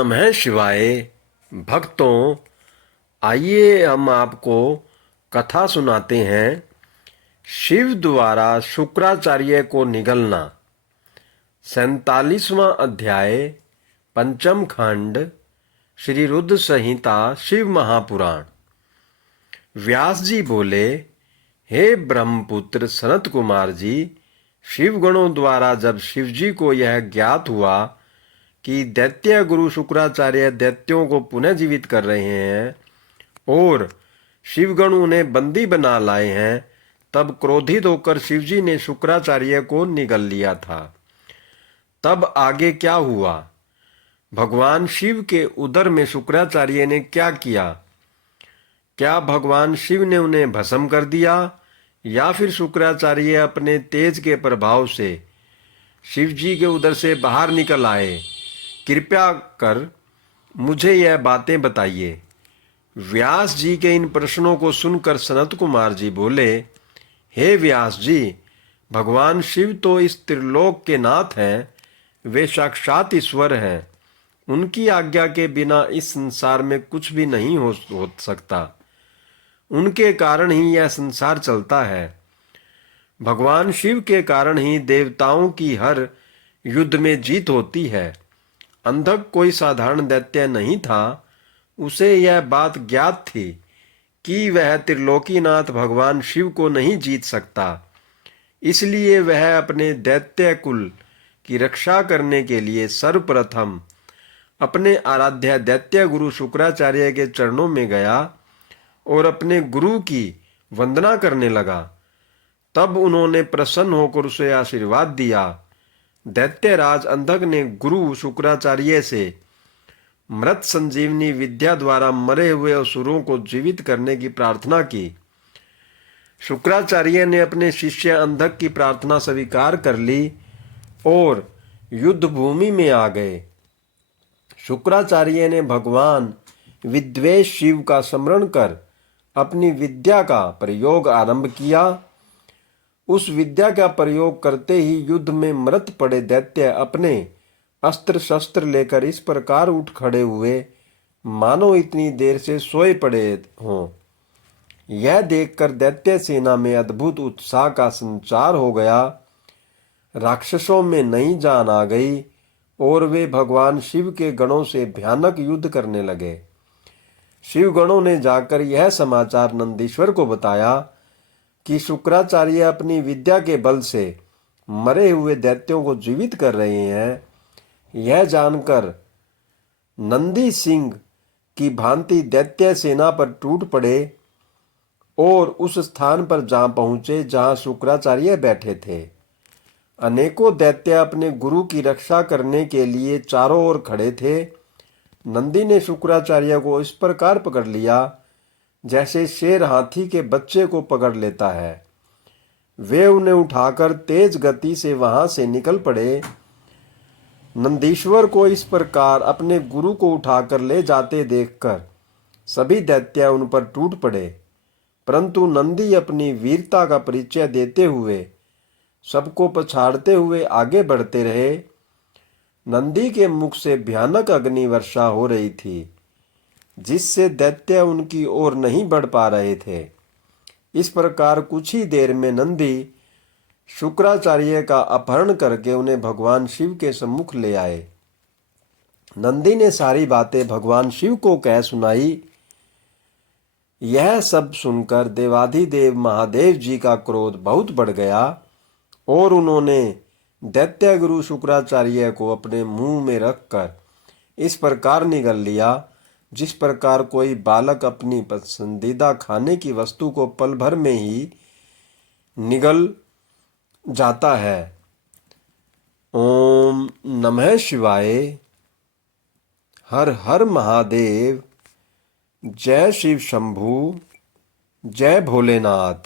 नमः शिवाय। भक्तों, आइए हम आपको कथा सुनाते हैं। शिव द्वारा शुक्राचार्य को निगलना। 47वां अध्याय, पंचम खंड, श्री रुद्र संहिता, शिव महापुराण। व्यास जी बोले, हे ब्रह्मपुत्र सनत कुमार जी, शिवगणों द्वारा जब शिवजी को यह ज्ञात हुआ कि दैत्य गुरु शुक्राचार्य दैत्यों को पुनः जीवित कर रहे हैं और शिवगण उन्हें बंदी बना लाए हैं, तब क्रोधित होकर शिवजी ने शुक्राचार्य को निगल लिया था। तब आगे क्या हुआ? भगवान शिव के उदर में शुक्राचार्य ने क्या किया? क्या भगवान शिव ने उन्हें भस्म कर दिया या फिर शुक्राचार्य अपने तेज के प्रभाव से शिवजी के उदर से बाहर निकल आए? कृपया कर मुझे यह बातें बताइए। व्यास जी के इन प्रश्नों को सुनकर सनत कुमार जी बोले, हे व्यास जी, भगवान शिव तो इस त्रिलोक के नाथ हैं, वे साक्षात ईश्वर हैं। उनकी आज्ञा के बिना इस संसार में कुछ भी नहीं हो सकता। उनके कारण ही यह संसार चलता है। भगवान शिव के कारण ही देवताओं की हर युद्ध में जीत होती है। अंधक कोई साधारण दैत्य नहीं था। उसे यह बात ज्ञात थी कि वह त्रिलोकीनाथ भगवान शिव को नहीं जीत सकता। इसलिए वह अपने दैत्य कुल की रक्षा करने के लिए सर्वप्रथम अपने आराध्य दैत्य गुरु शुक्राचार्य के चरणों में गया और अपने गुरु की वंदना करने लगा। तब उन्होंने प्रसन्न होकर उसे आशीर्वाद दिया। दैत्यराज अंधक ने गुरु शुक्राचार्य से मृत संजीवनी विद्या द्वारा मरे हुए असुरों को जीवित करने की प्रार्थना की। शुक्राचार्य ने अपने शिष्य अंधक की प्रार्थना स्वीकार कर ली और युद्ध भूमि में आ गए। शुक्राचार्य ने भगवान विद्वेष शिव का स्मरण कर अपनी विद्या का प्रयोग आरंभ किया। उस विद्या का प्रयोग करते ही युद्ध में मृत पड़े दैत्य अपने अस्त्र शस्त्र लेकर इस प्रकार उठ खड़े हुए मानो इतनी देर से सोए पड़े हों। यह देखकर दैत्य सेना में अद्भुत उत्साह का संचार हो गया। राक्षसों में नई जान आ गई और वे भगवान शिव के गणों से भयानक युद्ध करने लगे। शिव गणों ने जाकर यह समाचार नंदीश्वर को बताया कि शुक्राचार्य अपनी विद्या के बल से मरे हुए दैत्यों को जीवित कर रहे हैं। यह जानकर नंदी सिंह की भांति दैत्य सेना पर टूट पड़े और उस स्थान पर जा पहुंचे जहां शुक्राचार्य बैठे थे। अनेकों दैत्य अपने गुरु की रक्षा करने के लिए चारों ओर खड़े थे। नंदी ने शुक्राचार्य को इस प्रकार पकड़ लिया जैसे शेर हाथी के बच्चे को पकड़ लेता है। वे उन्हें उठाकर तेज गति से वहां से निकल पड़े। नंदीश्वर को इस प्रकार अपने गुरु को उठाकर ले जाते देखकर सभी दैत्य उन पर टूट पड़े, परंतु नंदी अपनी वीरता का परिचय देते हुए सबको पछाड़ते हुए आगे बढ़ते रहे। नंदी के मुख से भयानक अग्नि वर्षा हो रही थी, जिससे दैत्य उनकी ओर नहीं बढ़ पा रहे थे। इस प्रकार कुछ ही देर में नंदी शुक्राचार्य का अपहरण करके उन्हें भगवान शिव के सम्मुख ले आए। नंदी ने सारी बातें भगवान शिव को कह सुनाई। यह सब सुनकर देवाधिदेव महादेव जी का क्रोध बहुत बढ़ गया और उन्होंने दैत्य गुरु शुक्राचार्य को अपने मुंह में रखकर इस प्रकार निगल लिया जिस प्रकार कोई बालक अपनी पसंदीदा खाने की वस्तु को पल भर में ही निगल जाता है। ओम नमः शिवाय। हर हर महादेव। जय शिव शंभू। जय भोलेनाथ।